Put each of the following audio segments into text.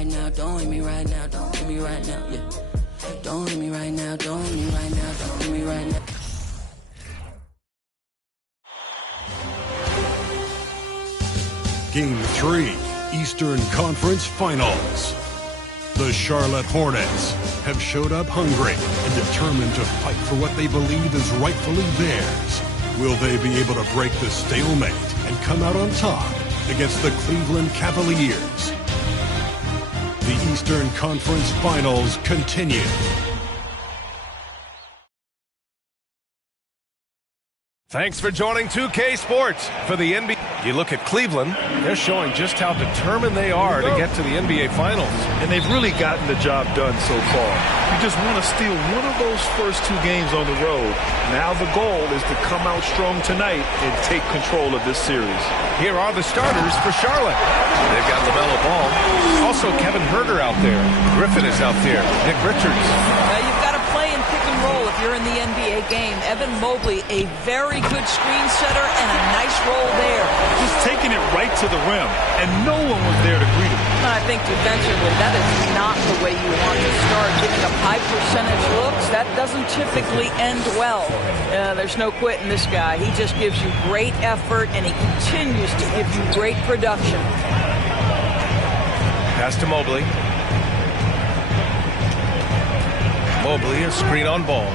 right now, don't hit me right now, don't hit me right now, yeah. Don't hit me right now, don't hit me right now, don't hit me right now. Game 3, Eastern Conference Finals. The Charlotte Hornets have showed up hungry and determined to fight for what they believe is rightfully theirs. Will they be able to break the stalemate and come out on top against the Cleveland Cavaliers? The Eastern Conference Finals continue. Thanks for joining 2K Sports for the NBA. You look at Cleveland, they're showing just how determined they are to get to the NBA Finals. And they've really gotten the job done so far. You just want to steal one of those first 2 games on the road. Now the goal is to come out strong tonight and take control of this series. Here are the starters for Charlotte. They've got LaMelo Ball. Also Kevin Huerter out there. Griffin is out there. Nick Richards. You've got to play in pick and roll if you're in the NBA game. Evan Mobley, a very good screen setter and a nice roll there. He's taking it right to the rim, and no one was there to greet him. I think defensively, that is not the way you want to start. Getting up high percentage looks, that doesn't typically end well. There's no quitting this guy. He just gives you great effort, and he continues to give you great production. Pass to Mobley. Mobley, a screen on Ball.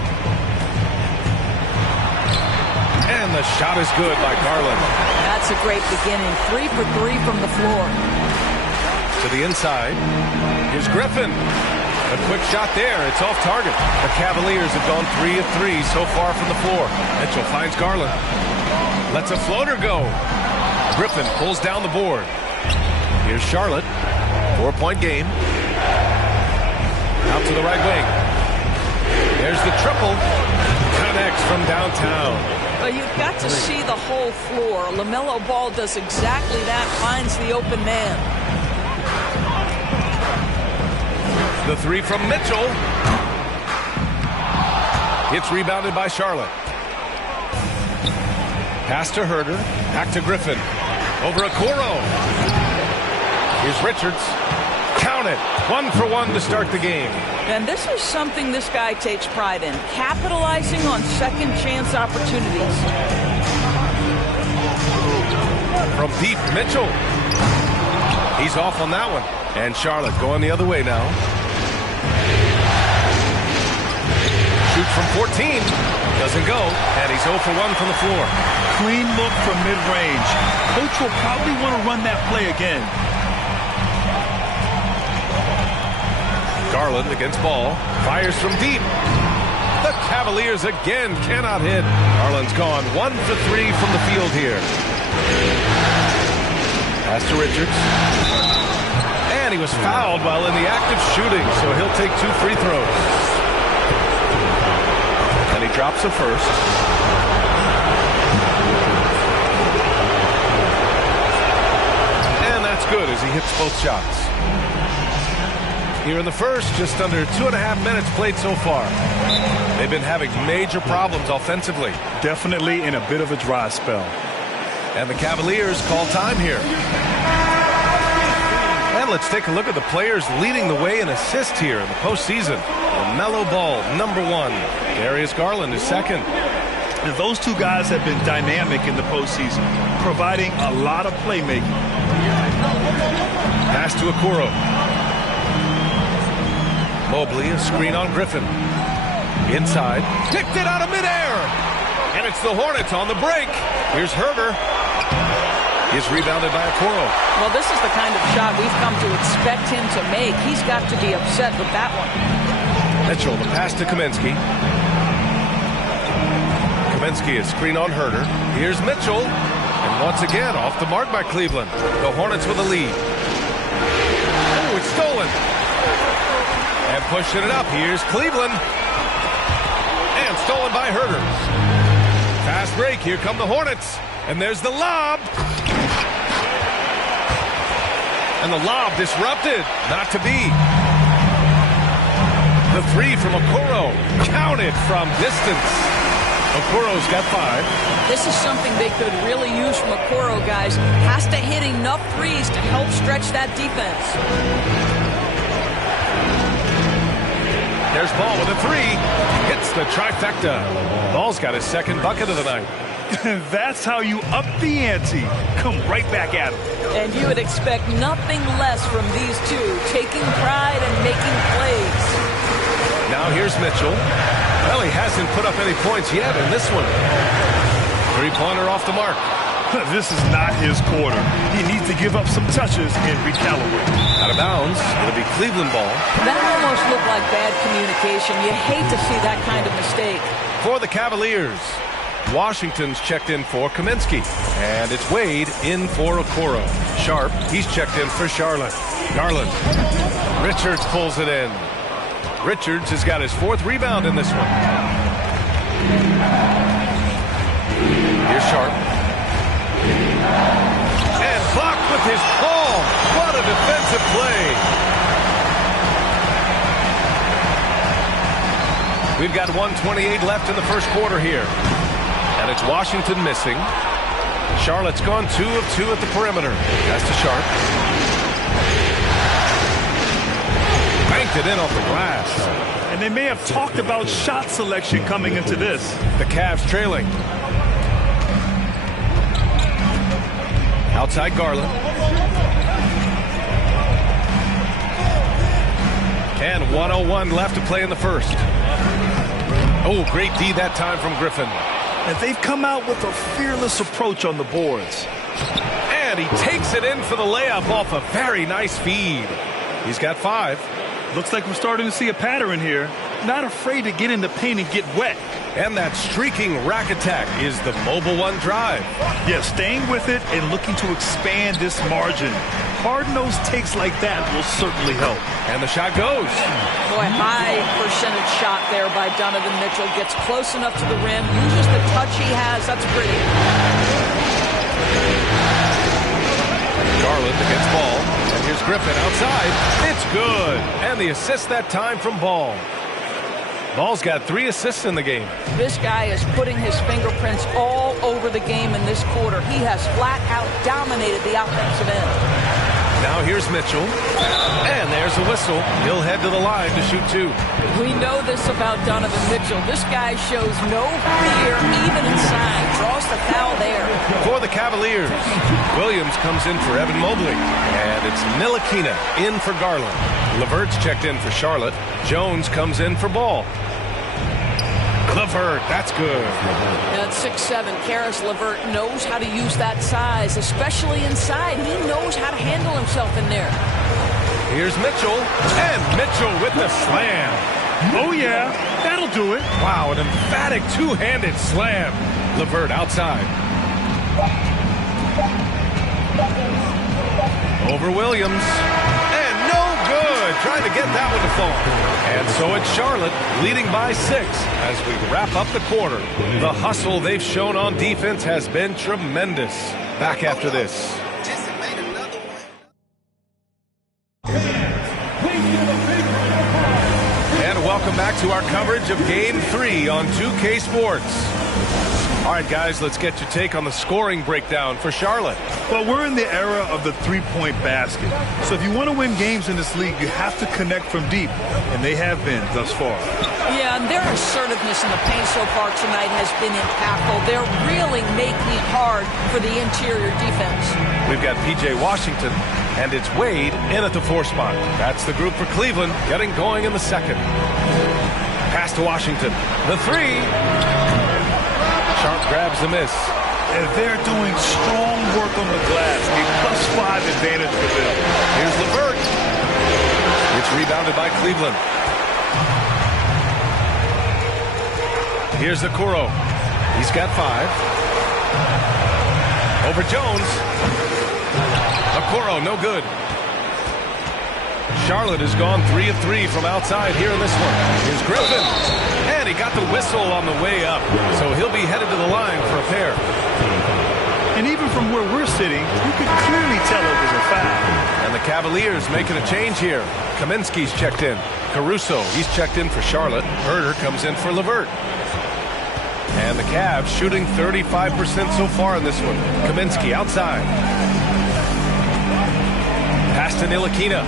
And the shot is good by Garland. That's a great beginning. 3 for 3 from the floor. To the inside. Here's Griffin. A quick shot there. It's off target. The Cavaliers have gone 3 of 3 so far from the floor. Mitchell finds Garland. Lets a floater go. Griffin pulls down the board. Here's Charlotte. 4-point game. Out to the right wing. There's the triple. Connects from downtown. Well, you've got to see the whole floor. LaMelo Ball does exactly that, finds the open man. The 3 from Mitchell. It's rebounded by Charlotte. Pass to Huerter. Back to Griffin. Over Okoro. Here's Richards. Count it. 1 for 1 to start the game. And this is something this guy takes pride in, capitalizing on second chance opportunities. From deep, Mitchell. He's off on that one. And Charlotte going the other way now. Shoots from 14. Doesn't go. And he's 0 for 1 from the floor. Clean look from mid-range. Coach will probably want to run that play again. Garland against Ball. Fires from deep. The Cavaliers again cannot hit. Garland's gone 1 for 3 from the field here. Pass to Richards. And he was fouled while in the act of shooting, so he'll take 2 free throws. And he drops a first. And that's good as he hits both shots. Here in the first, just under 2.5 minutes played so far. They've been having major problems offensively. Definitely in a bit of a dry spell. And the Cavaliers call time here. And let's take a look at the players leading the way in assists here in the postseason. LaMelo Ball, number 1. Darius Garland is second. And those 2 guys have been dynamic in the postseason, providing a lot of playmaking. Pass to Okoro. Mobley, a screen on Griffin. Inside. Kicked it out of midair. And it's the Hornets on the break. Here's Huerter. He's rebounded by Okoro. Well, this is the kind of shot we've come to expect him to make. He's got to be upset with that one. Mitchell, the pass to Kaminsky. Kaminsky, a screen on Huerter. Here's Mitchell. And once again, off the mark by Cleveland. The Hornets with a lead. Oh, it's stolen. And pushing it up. Here's Cleveland. And stolen by Huerter. Fast break. Here come the Hornets. And there's the lob. And the lob disrupted. Not to be. The 3 from Okoro. Counted from distance. Okoro's got 5. This is something they could really use from Okoro, guys. Has to hit enough threes to help stretch that defense. There's Ball with a three. Hits the trifecta. Ball's got his second bucket of the night. That's how you up the ante. Come right back at him. And you would expect nothing less from these two, taking pride and making plays. Now here's Mitchell. Well, he hasn't put up any points yet in this one. Three-pointer off the mark. This is not his quarter. He needs to give up some touches and recalibrate. Out of bounds. It'll be Cleveland ball. That almost looked like bad communication. You hate to see that kind of mistake. For the Cavaliers, Washington's checked in for Kaminsky. And it's Wade in for Okoro. Sharp, he's checked in for Charlotte. Garland. Richards pulls it in. Richards has got his fourth rebound in this one. Here's Sharp. And blocked with his palm. What a defensive play. We've got 1:28 left in the first quarter here. And it's Washington missing. Charlotte's gone 2 of 2 at the perimeter. That's to Sharp. Banked it in off the glass. And they may have talked about shot selection coming into this. The Cavs trailing. Outside Garland. And 1:01 left to play in the first. Oh, great D that time from Griffin. And they've come out with a fearless approach on the boards. And he takes it in for the layup off a very nice feed. He's got 5. Looks like we're starting to see a pattern here. Not afraid to get in the paint and get wet. And that streaking rack attack is the Mobile One drive. Yeah, staying with it and looking to expand this margin. Hard-nosed takes like that will certainly help. And the shot goes. Boy, high percentage shot there by Donovan Mitchell. Gets close enough to the rim. Uses the touch he has. That's pretty. Garland against Ball. And here's Griffin outside. It's good. And the assist that time from Ball. Ball's got 3 assists in the game. This guy is putting his fingerprints all over the game in this quarter. He has flat out dominated the offensive end. Now here's Mitchell. And there's a whistle. He'll head to the line to shoot 2. We know this about Donovan Mitchell. This guy shows no fear even inside. Draws the foul there. For the Cavaliers, Williams comes in for Evan Mobley. And it's Ntilikina in for Garland. LeVert's checked in for Charlotte. Jones comes in for Ball. LeVert, that's good. At 6'7", Karis LeVert knows how to use that size, especially inside. He knows how to handle himself in there. Here's Mitchell, and Mitchell with the slam. Oh, yeah, that'll do it. Wow, an emphatic two-handed slam. LeVert outside. Over Williams. And no good. Trying to get that one to fall. And so it's Charlotte leading by 6 as we wrap up the quarter. The hustle they've shown on defense has been tremendous. Back after this. And welcome back to our coverage of Game 3 on 2K Sports. All right, guys, let's get your take on the scoring breakdown for Charlotte. Well, we're in the era of the three-point basket. So if you want to win games in this league, you have to connect from deep, and they have been thus far. Yeah, and their assertiveness in the paint so far tonight has been impactful. They're really making it hard for the interior defense. We've got P.J. Washington, and it's Wade in at the 4 spot. That's the group for Cleveland, getting going in the second. Pass to Washington. The 3. Sharp grabs the miss. And they're doing strong work on the glass. A +5 advantage for them. Here's LeVert. It's rebounded by Cleveland. Here's Okoro. He's got 5. Over Jones. Okoro, no good. Charlotte has gone 3 of 3 from outside here in this one. Here's Griffin. And he got the whistle on the way up. So he'll be headed to the line for a pair. And even from where we're sitting, you can clearly tell it was a foul. And the Cavaliers making a change here. Kaminsky's checked in. Caruso, he's checked in for Charlotte. Herder comes in for LeVert. And the Cavs shooting 35% so far in this one. Kaminsky outside. Pass to Ntilikina.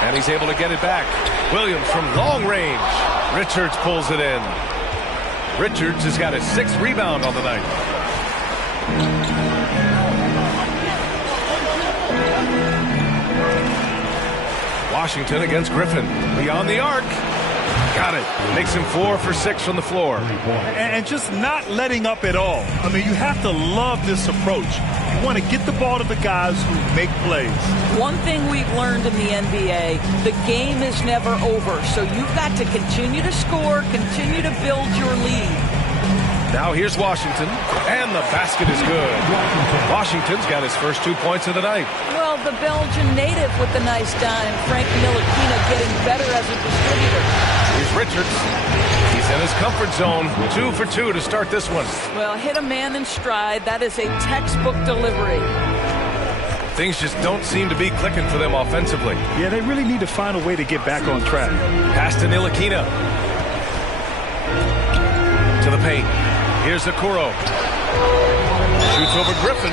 And he's able to get it back. Williams from long range. Richards pulls it in. Richards has got his 6th rebound on the night. Washington against Griffin. Beyond the arc. Got it. Makes him 4 for 6 from the floor. And just not letting up at all. I mean, you have to love this approach. You want to get the ball to the guys who make plays. One thing we've learned in the NBA, the game is never over. So you've got to continue to score, continue to build your lead. Now here's Washington, and the basket is good. Washington's got his first 2 points of the night. Well, the Belgian native with the nice dime, Frank Ntilikina, getting better as a distributor. Here's Richards. He's in his comfort zone. 2 for 2 to start this one. Well, hit a man in stride. That is a textbook delivery. Things just don't seem to be clicking for them offensively. Yeah, they really need to find a way to get back on track. Pass to Ntilikina. To the paint. Here's Okoro. Shoots over Griffin.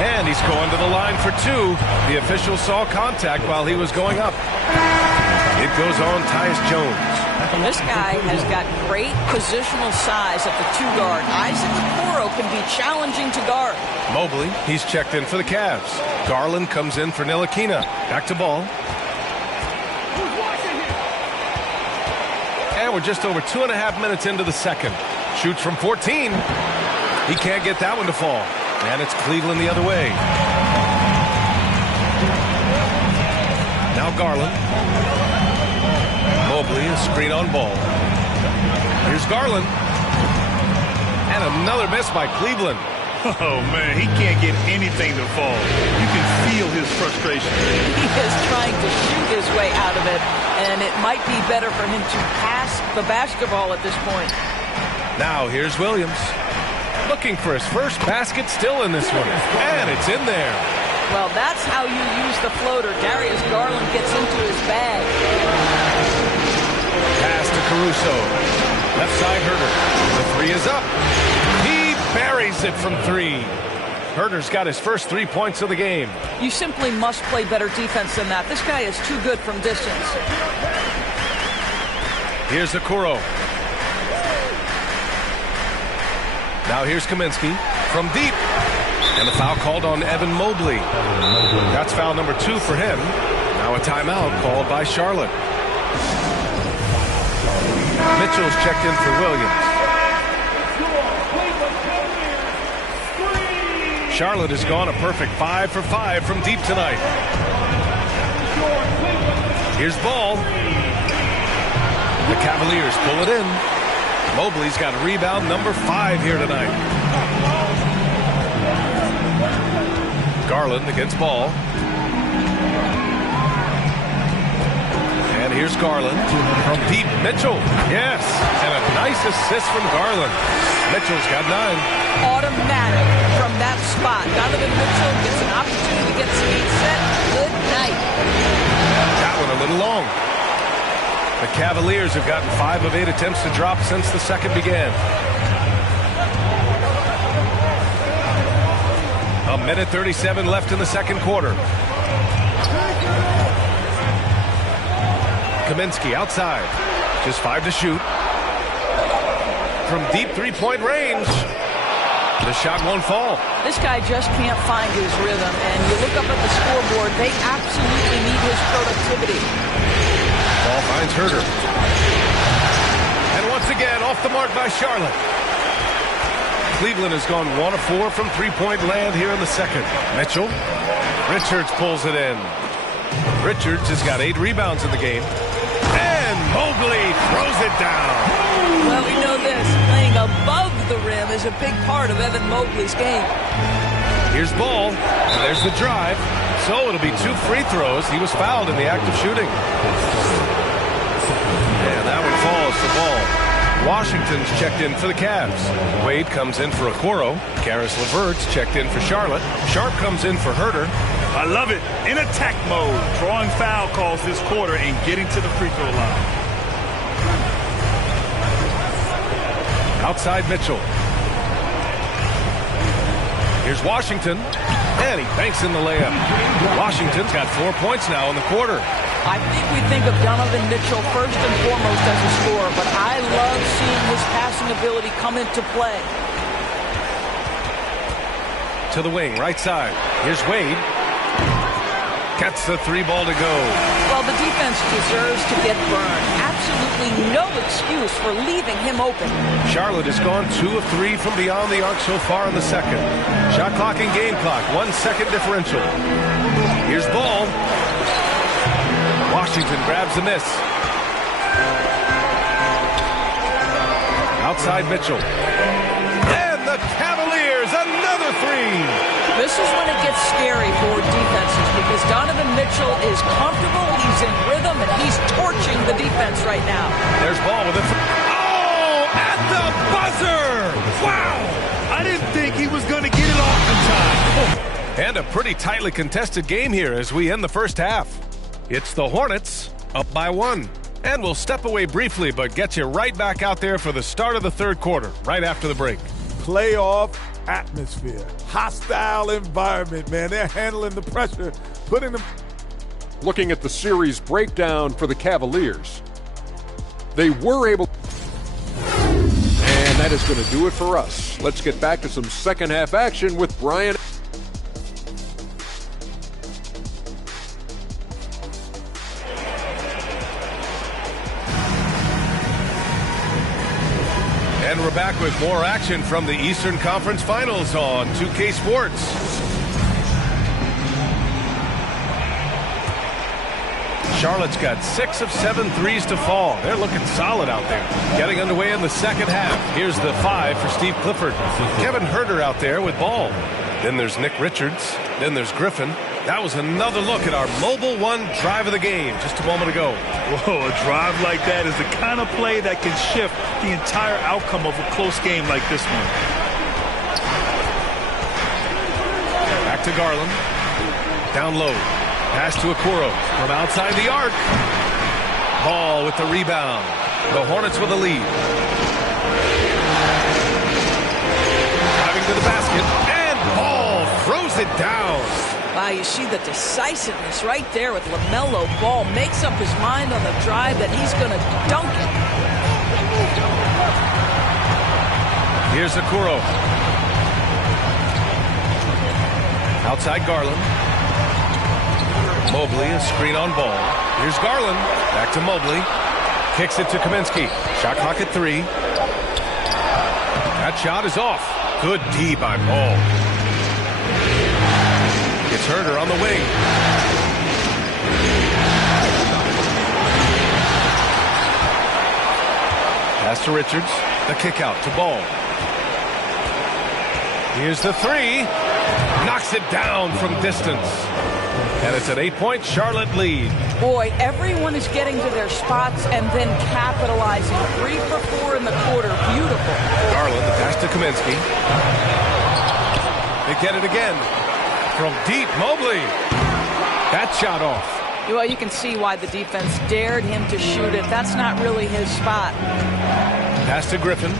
And he's going to the line for 2. The official saw contact while he was going up. It goes on Tyus Jones. And this guy has got great positional size at the 2-guard. Isaac Okoro can be challenging to guard. Mobley, he's checked in for the Cavs. Garland comes in for Ntilikina. Back to ball. And we're just over 2.5 minutes into the second. Shoots from 14. He can't get that one to fall. And it's Cleveland the other way. Now Garland. Mobley, a screen on ball. Here's Garland. And another miss by Cleveland. Oh, man, he can't get anything to fall. You can feel his frustration. He is trying to shoot his way out of it, and it might be better for him to pass the basketball at this point. Now here's Williams. Looking for his first basket, still in this one. And it's in there. Well, that's how you use the floater. Darius Garland gets into his bag. Pass to Caruso. Left side Herter. The 3 is up. He buries it from 3. Herter's got his first 3 points of the game. You simply must play better defense than that. This guy is too good from distance. Here's Okoro. Now here's Kaminsky from deep. And a foul called on Evan Mobley. That's foul number 2 for him. Now a timeout called by Charlotte. Mitchell's checked in for Williams. Charlotte has gone a perfect 5 for 5 from deep tonight. Here's Ball. The Cavaliers pull it in. Mobley's got rebound number 5 here tonight. Garland against Ball. And here's Garland from deep. Mitchell. Yes. And a nice assist from Garland. Mitchell's got 9. Automatic from that spot. Donovan Mitchell gets an opportunity to get his feet set. Good night. That one a little long. The Cavaliers have gotten 5 of 8 attempts to drop since the second began. A minute 37 left in the second quarter. Kaminsky outside. Just 5 to shoot. From deep 3-point range. The shot won't fall. This guy just can't find his rhythm. And you look up at the scoreboard, they absolutely need his productivity. Ball finds Herter. And once again, off the mark by Charlotte. Cleveland has gone 1 of 4 from 3-point land here in the second. Mitchell. Richards pulls it in. Richards has got 8 rebounds in the game. And Mobley throws it down. Well, we know this. Playing above the rim is a big part of Evan Mobley's game. Here's Ball. And there's the drive. So it'll be 2 free throws. He was fouled in the act of shooting. And that one falls to Ball. Washington's checked in for the Cavs. Wade comes in for Okoro. Karis LeVert's checked in for Charlotte. Sharp comes in for Herter. I love it. In attack mode. Drawing foul calls this quarter and getting to the free throw line. Outside Mitchell. Here's Washington. And he banks in the layup. Washington's got 4 points now in the quarter. I think we think of Donovan Mitchell first and foremost as a scorer, but I love seeing his passing ability come into play. To the wing, right side. Here's Wade. Gets the 3 ball to go. Well, the defense deserves to get burned. Absolutely no excuse for leaving him open. Charlotte has gone 2 of 3 from beyond the arc so far in the second. Shot clock and game clock, 1 second differential. Here's Ball. Washington grabs the miss. Outside Mitchell. And the Cavaliers, another 3. This is when it gets scary for defenses because Donovan Mitchell is comfortable, he's in rhythm, and he's torching the defense right now. There's Ball with a oh, at the buzzer! Wow! I didn't think he was going to get it off in time. And a pretty tightly contested game here as we end the first half. It's the Hornets up by 1. And we'll step away briefly, but get you right back out there for the start of the third quarter, right after the break. Playoff atmosphere, hostile environment, man. They're handling the pressure, putting them. Looking at the series breakdown for the Cavaliers, they were able. And that is going to do it for us. Let's get back to some second half action with Brian. And we're back with more action from the Eastern Conference Finals on 2K Sports. Charlotte's got 6 of 7 threes to fall. They're looking solid out there. Getting underway in the second half. Here's the 5 for Steve Clifford. Kevin Huerter out there with Ball. Then there's Nick Richards. Then there's Griffin. That was another look at our Mobile One drive of the game just a moment ago. Whoa, a drive like that is the kind of play that can shift the entire outcome of a close game like this one. Back to Garland. Down low. Pass to Okoro from outside the arc. Ball with the rebound. The Hornets with the lead. Driving to the basket. And Ball throws it down. Wow, you see the decisiveness right there with LaMelo Ball. Makes up his mind on the drive that he's going to dunk it. Here's Okoro. Outside Garland. Mobley, a screen on Ball. Here's Garland. Back to Mobley. Kicks it to Kaminsky. Shot clock at 3. That shot is off. Good D by Ball. It's Huerter on the wing. Pass to Richards. The kick out to Ball. Here's the 3. Knocks it down from distance. And it's an 8-point Charlotte lead. Boy, everyone is getting to their spots and then capitalizing. 3 for 4 in the quarter. Beautiful. Garland, the pass to Kaminsky. They get it again. From deep, Mobley. That shot off. Well, you can see why the defense dared him to shoot it. That's not really his spot. Pass to Griffin.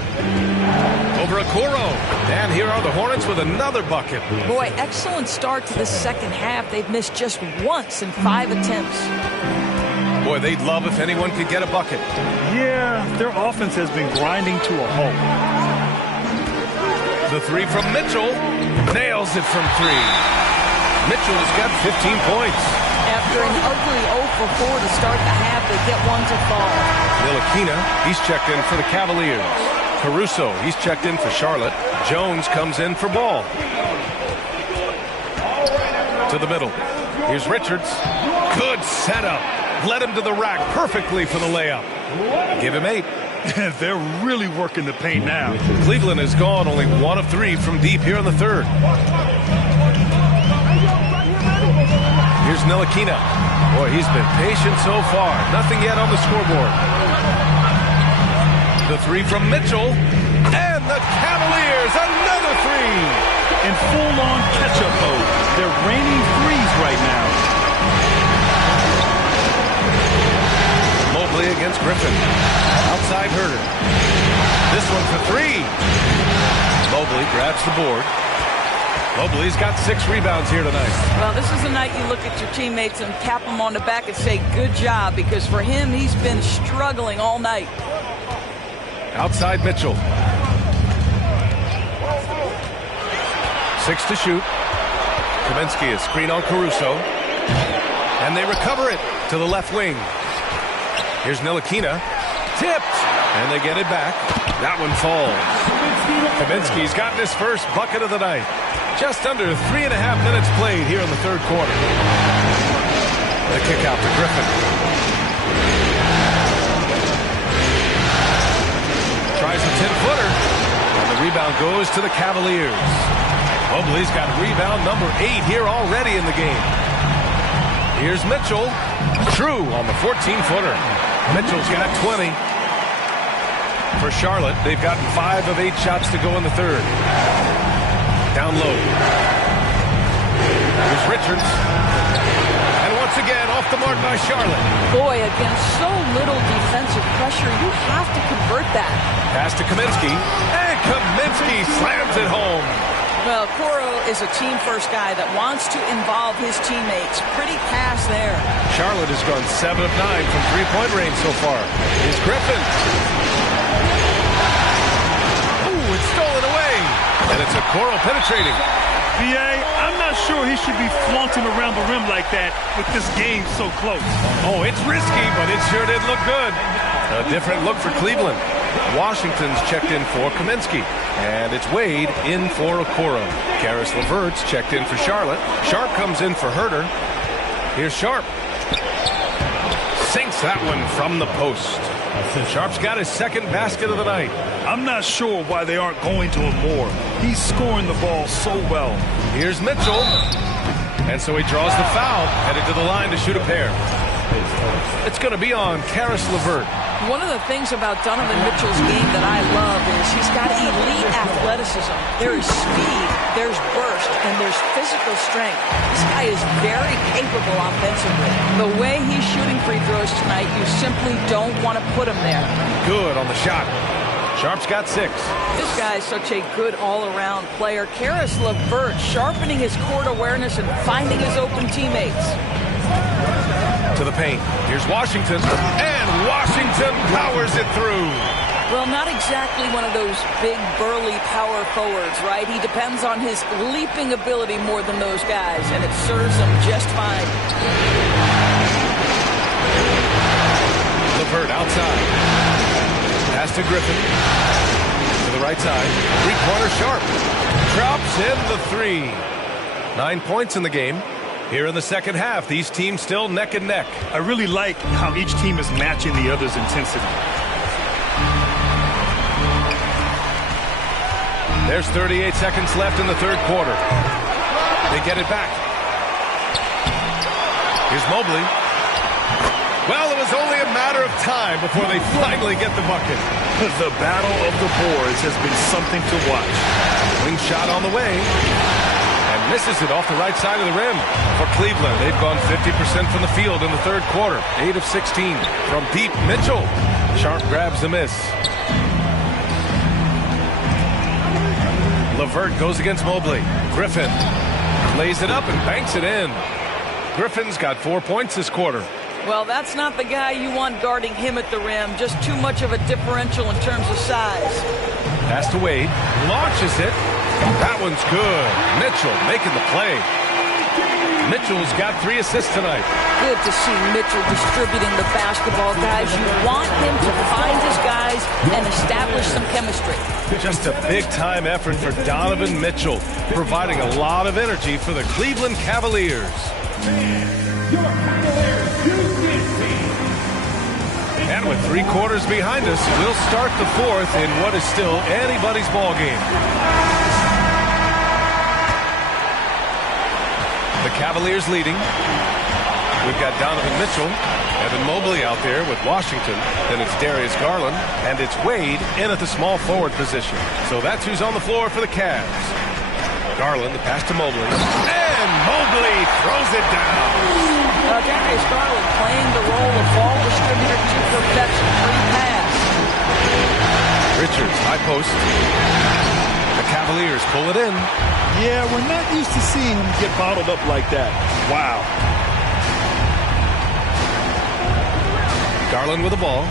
Over Okoro. And here are the Hornets with another bucket. Boy, excellent start to the second half. They've missed just once in 5 attempts. Boy, they'd love if anyone could get a bucket. Yeah, their offense has been grinding to a halt. The 3 from Mitchell. Nails it from 3. Mitchell's got 15 points. After an ugly 0 for 4 to start the half, they get 1 to fall. Ntilikina, he's checked in for the Cavaliers. Caruso, he's checked in for Charlotte. Jones comes in for Ball. To the middle. Here's Richards. Good setup. Led him to the rack perfectly for the layup. Give him 8. They're really working the paint now. Cleveland has gone only 1 of 3 from deep here in the third. Here's Ntilikina. Boy, he's been patient so far. Nothing yet on the scoreboard. The 3 from Mitchell. And the Cavaliers, another 3. In full-on catch-up mode. They're raining threes right now. Mobley against Griffin. Outside Huerter. This one for 3. Mobley grabs the board. Mobley's got 6 rebounds here tonight. Well, this is the night you look at your teammates and tap them on the back and say, good job, because for him, he's been struggling all night. Outside Mitchell. 6 to shoot. Kaminsky is screen on Caruso. And they recover it to the left wing. Here's Ntilikina. Tipped. And they get it back. That one falls. Kaminsky's gotten his first bucket of the night. Just under 3.5 minutes played here in the third quarter. The kick out to Griffin. Tries a 10-footer. And the rebound goes to the Cavaliers. Mobley's got rebound number 8 here already in the game. Here's Mitchell. True on the 14-footer. Mitchell's got 20. For Charlotte, they've gotten 5 of 8 shots to go in the third. Down low. Here's Richards. And once again, off the mark by Charlotte. Boy, against so little defensive pressure, you have to convert that. Pass to Kaminsky. And Kaminsky slams it home. Well, Coro is a team-first guy that wants to involve his teammates. Pretty pass there. Charlotte has gone 7 of 9 from three-point range so far. Here's Griffin. Ooh, it's stolen away. And it's a Coro penetrating. B.A., I'm not sure he should be flaunting around the rim like that with this game so close. Oh, it's risky, but it sure did look good. A different look for Cleveland. Washington's checked in for Kaminsky. And it's Wade in for Okoro. Karis LeVert's checked in for Charlotte. Sharp comes in for Herter. Here's Sharp. Sinks that one from the post. Sharp's got his second basket of the night. I'm not sure why they aren't going to him more. He's scoring the ball so well. Here's Mitchell. And so he draws the foul, headed to the line to shoot a pair. It's going to be on Karis LeVert. One of the things about Donovan Mitchell's game that I love is he's got elite athleticism. There is speed, there's burst, and there's physical strength. This guy is very capable offensively. The way he's shooting free throws tonight, you simply don't want to put him there. Good on the shot. Sharp's got 6. This guy is such a good all-around player. Karis LeVert sharpening his court awareness and finding his open teammates. To the paint. Here's Washington. And Washington powers it through. Well, not exactly one of those big, burly power forwards, right? He depends on his leaping ability more than those guys, and it serves him just fine. LeVert outside. Pass to Griffin. To the right side. Three-pointer Sharp. Drops in the 3. 9 points in the game. Here in the second half, these teams still neck and neck. I really like how each team is matching the other's intensity. There's 38 seconds left in the third quarter. They get it back. Here's Mobley. Well, it was only a matter of time before they finally get the bucket. The battle of the boards has been something to watch. Wing shot on the way. And misses it off the right side of the rim. For Cleveland, they've gone 50% from the field in the third quarter. 8 of 16. From deep, Mitchell. Sharp grabs the miss. LeVert goes against Mobley. Griffin lays it up and banks it in. Griffin's got 4 points this quarter. Well, that's not the guy you want guarding him at the rim. Just too much of a differential in terms of size. Pass to Wade. Launches it. That one's good. Mitchell making the play. Mitchell's got 3 assists tonight. Good to see Mitchell distributing the basketball, guys. You want him to find his guys and establish some chemistry. Just a big-time effort for Donovan Mitchell, providing a lot of energy for the Cleveland Cavaliers. And with 3 quarters behind us, we'll start the fourth in what is still anybody's ball game. The Cavaliers leading. We've got Donovan Mitchell, Evan Mobley out there with Washington. Then it's Darius Garland, and it's Wade in at the small forward position. So that's who's on the floor for the Cavs. Garland, the pass to Mobley. And Mobley throws it down. Darius Garland playing the role of ball distributor to perfection. Free pass. Richards, high post. The Cavaliers Cavaliers pull it in. Yeah, we're not used to seeing him get bottled up like that. Wow. Garland with the ball.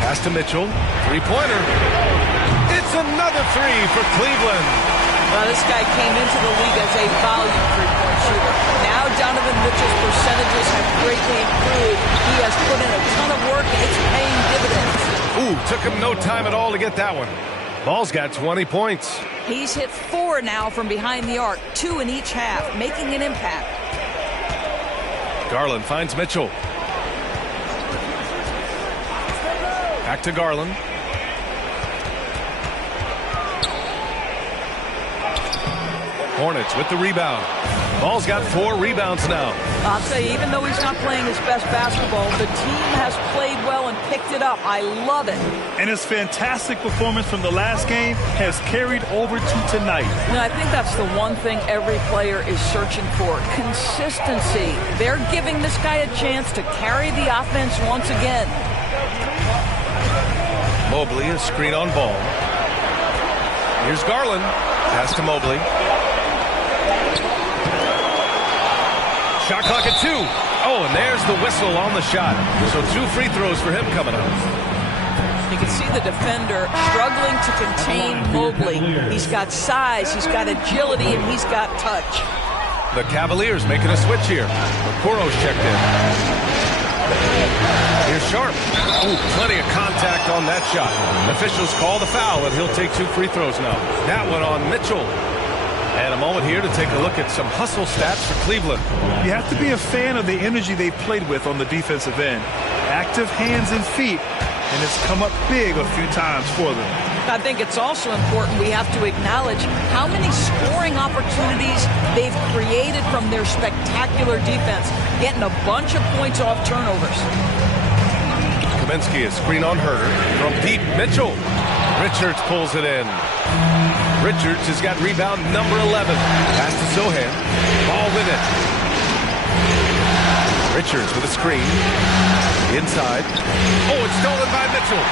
Pass to Mitchell. Three-pointer. It's another three for Cleveland. Well, this guy came into the league as a volume three-point shooter. Now Donovan Mitchell's percentages have greatly improved. He has put in a ton of work, and it's paying dividends. Ooh, took him no time at all to get that one. Ball's got 20 points. He's hit 4 now from behind the arc, 2 in each half, making an impact. Garland finds Mitchell. Back to Garland. Hornets with the rebound. Ball's got 4 rebounds now. I'll tell you, even though he's not playing his best basketball, the team has played well and picked it up. I love it. And his fantastic performance from the last game has carried over to tonight. You know, I think that's the one thing every player is searching for. Consistency. They're giving this guy a chance to carry the offense once again. Mobley, a screen on ball. Here's Garland. Pass to Mobley. Shot clock at 2. Oh, and there's the whistle on the shot. So 2 free throws for him coming up. You can see the defender struggling to contain Mobley. He's got size, he's got agility, and he's got touch. The Cavaliers making a switch here. Okoro's checked in. Here's Sharp. Ooh, plenty of contact on that shot. Officials call the foul, and he'll take 2 free throws now. That one on Mitchell. And a moment here to take a look at some hustle stats for Cleveland. You have to be a fan of the energy they've played with on the defensive end. Active hands and feet, and it's come up big a few times for them. I think it's also important we have to acknowledge how many scoring opportunities they've created from their spectacular defense, getting a bunch of points off turnovers. Kaminsky is screen on Herter. From deep, Mitchell. Richards pulls it in. Richards has got rebound number 11. Pass to Sohan. Ball with it. Richards with a screen. Inside. Oh, it's stolen by Mitchell.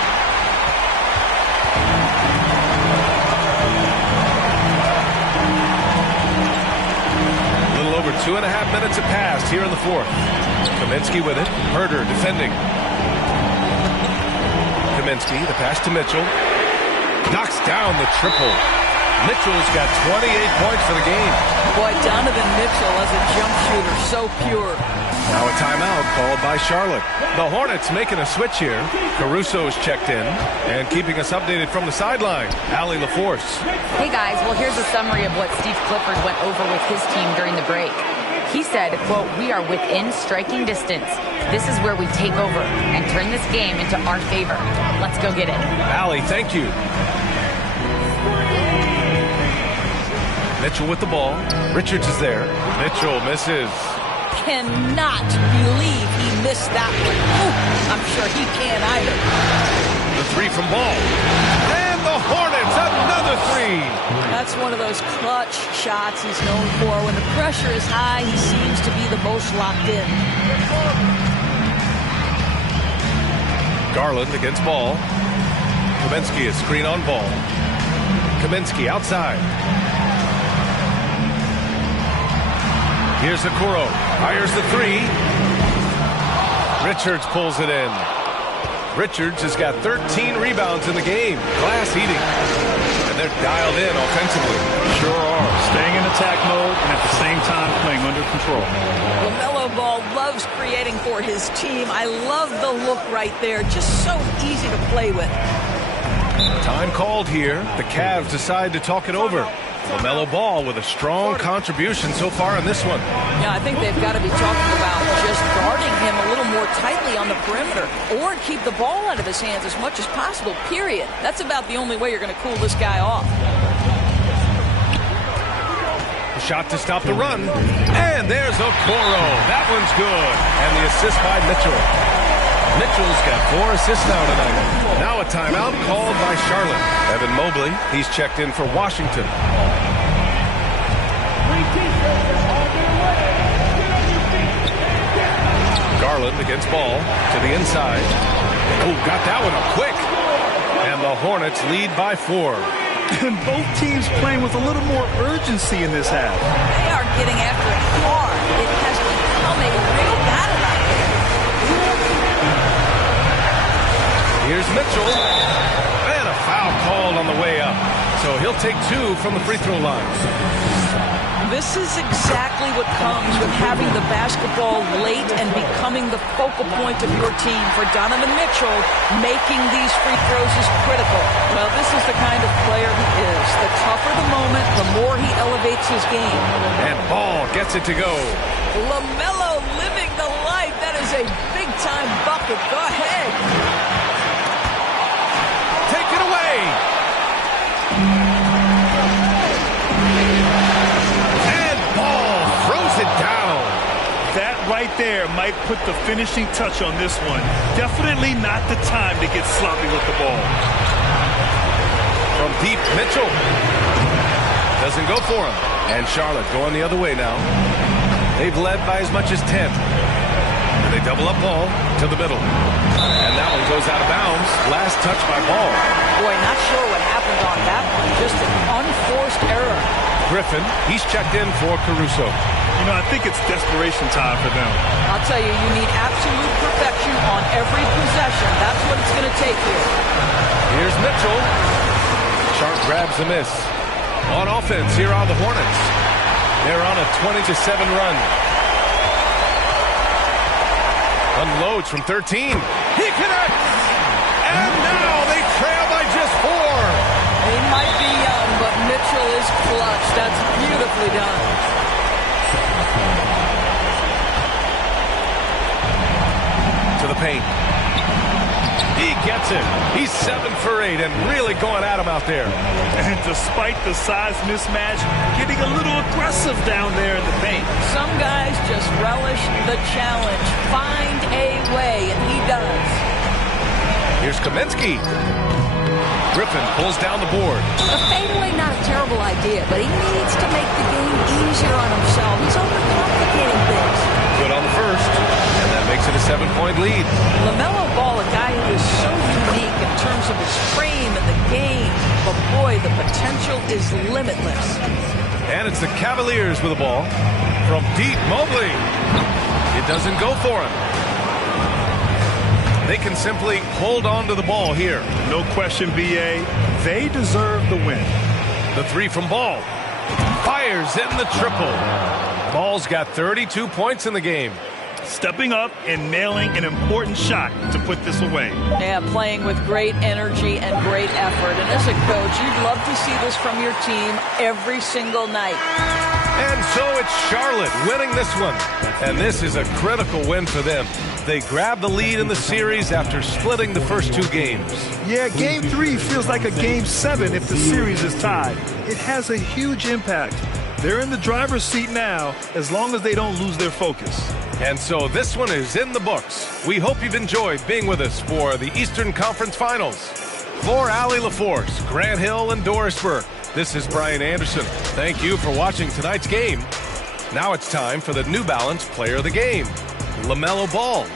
A little over 2.5 minutes have passed here in the fourth. Kaminsky with it. Herter defending. Kaminsky, the pass to Mitchell. Knocks down the triple. Mitchell's got 28 points for the game. Boy, Donovan Mitchell as a jump shooter, so pure. Now a timeout called by Charlotte. The Hornets making a switch here. Caruso's checked in and keeping us updated from the sideline. Allie LaForce. Hey guys, well here's a summary of what Steve Clifford went over with his team during the break. He said, quote, "We are within striking distance. This is where we take over and turn this game into our favor. Let's go get it." Allie, thank you. Mitchell with the ball. Richards is there. Mitchell misses. Cannot believe he missed that one. Ooh, I'm sure he can't either. The 3 from Ball. And the Hornets, another 3. That's one of those clutch shots he's known for. When the pressure is high, he seems to be the most locked in. Garland against Ball. Kaminsky is screen on Ball. Kaminsky outside. Here's Okoro. Fires the 3. Richards pulls it in. Richards has got 13 rebounds in the game. Glass eating. And they're dialed in offensively. Sure are. Staying in attack mode and at the same time playing under control. LaMelo Ball loves creating for his team. I love the look right there. Just so easy to play with. Time called here. The Cavs decide to talk it over. LaMelo Ball with a strong contribution so far in this one. Yeah, I think they've got to be talking about just guarding him a little more tightly on the perimeter or keep the ball out of his hands as much as possible, period. That's about the only way you're going to cool this guy off. A shot to stop the run. And there's Okoro. That one's good. And the assist by Mitchell. Mitchell's got 4 assists now tonight. Now a timeout called by Charlotte. Evan Mobley, he's checked in for Washington. Garland against Ball to the inside. Oh, got that one up quick. And the Hornets lead by 4. And both teams playing with a little more urgency in this half. They are getting after it hard. It has become a real battle out there. Here's Mitchell. And a foul called on the way up. So he'll take 2 from the free throw line. This is exactly what comes with having the basketball late and becoming the focal point of your team. For Donovan Mitchell, making these free throws is critical. Well, this is the kind of player he is. The tougher the moment, the more he elevates his game. And Ball gets it to go. LaMelo living the life. That is a big-time bucket. Go ahead. Take it away. Down. That right there might put the finishing touch on this one. Definitely not the time to get sloppy with the ball. From deep, Mitchell. Doesn't go for him. And Charlotte going the other way now. They've led by as much as 10. And they double up Ball to the middle. And that one goes out of bounds. Last touch by Ball. Boy, not sure what happened on that one. Just an unforced error. Griffin, he's checked in for Caruso. You know, I think it's desperation time for them. I'll tell you, you need absolute perfection on every possession. That's what it's going to take here. Here's Mitchell. Sharp grabs the miss. On offense, here are the Hornets. They're on a 20-7 run. Unloads from 13. He connects! And now they trail by just 4. He might be young, but Mitchell is clutch. That's beautifully done. To the paint. He gets it. He's 7 for 8 and really going at him out there. And despite the size mismatch, getting a little aggressive down there in the paint. Some guys just relish the challenge. Find a way, and he does. Here's Kaminsky. Griffin pulls down the board. A fadeaway, not a terrible idea, but he needs to make the game easier on himself. He's overcomplicating things. Good on the first, and that makes it a 7-point lead. LaMelo Ball, a guy who is so unique in terms of his frame and the game, but boy, the potential is limitless. And it's the Cavaliers with the ball. From deep, Mobley. It doesn't go for him. They can simply hold on to the ball here. No question, B.A. They deserve the win. The 3 from Ball. Fires in the triple. Ball's got 32 points in the game. Stepping up and nailing an important shot to put this away. Yeah, playing with great energy and great effort. And as a coach, you'd love to see this from your team every single night. And so it's Charlotte winning this one. And this is a critical win for them. They grab the lead in the series after splitting the first 2 games. Yeah, Game 3 feels like a Game 7 if the series is tied. It has a huge impact. They're in the driver's seat now as long as they don't lose their focus. And so this one is in the books. We hope you've enjoyed being with us for the Eastern Conference Finals. For Allie LaForce, Grant Hill, and Doris Burke, this is Brian Anderson. Thank you for watching tonight's game. Now it's time for the New Balance Player of the Game, LaMelo Ball.